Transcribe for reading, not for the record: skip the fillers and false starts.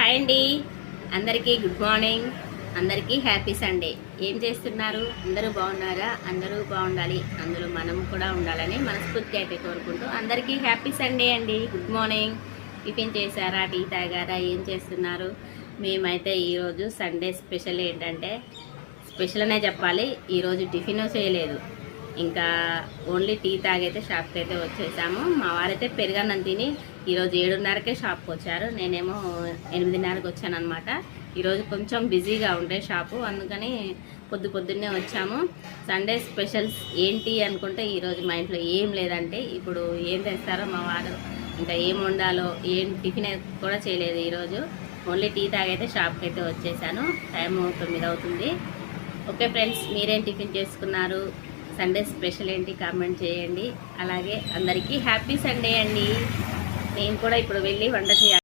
Hi అండి, అందరికీ good morning. అందరికీ హ్యాపీ సండే. ఏం చేస్తున్నారు? అందరూ బాగున్నారా? అందరూ బాగుండాలి, అందులో మనం కూడా ఉండాలని మనస్ఫూర్తిగా అయితే కోరుకుంటూ అందరికీ హ్యాపీ సండే అండి. Good morning. టిఫిన్ చేశారా? టీ తాగారా? ఏం చేస్తున్నారు? మేమైతే ఈరోజు సండే స్పెషల్ ఏంటంటే, స్పెషల్ అనే చెప్పాలి, ఈరోజు టిఫిన్ చేయలేదు, ఇంకా ఓన్లీ టీ తాగైతే షాప్కి అయితే వచ్చేసాము. మా వారైతే పెరుగన్నం తిని ఈరోజు 7:30కే షాప్కి వచ్చారు. నేనేమో 8:30కి వచ్చాను అనమాట. ఈరోజు కొంచెం బిజీగా ఉండే షాపు, అందుకని పొద్దున్నే వచ్చాము. సండే స్పెషల్స్ ఏంటి అనుకుంటే, ఈరోజు మా ఇంట్లో ఏం లేదంటే, ఇప్పుడు ఏం తెస్తారో మా వారు, ఇంకా ఏం వండాలో ఏం టిఫిన్ కూడా చేయలేదు ఈరోజు. ఓన్లీ టీ తాగైతే షాప్కి అయితే వచ్చేసాను. టైం 9 అవుతుంది. ఓకే ఫ్రెండ్స్, మీరేం టిఫిన్ చేసుకున్నారు? సండే స్పెషల్ ఏంటి కామెంట్ చేయండి. అలాగే అందరికీ హ్యాపీ సండే అండి. నేను కూడా ఇప్పుడు వెళ్ళి వంట చేయాలి.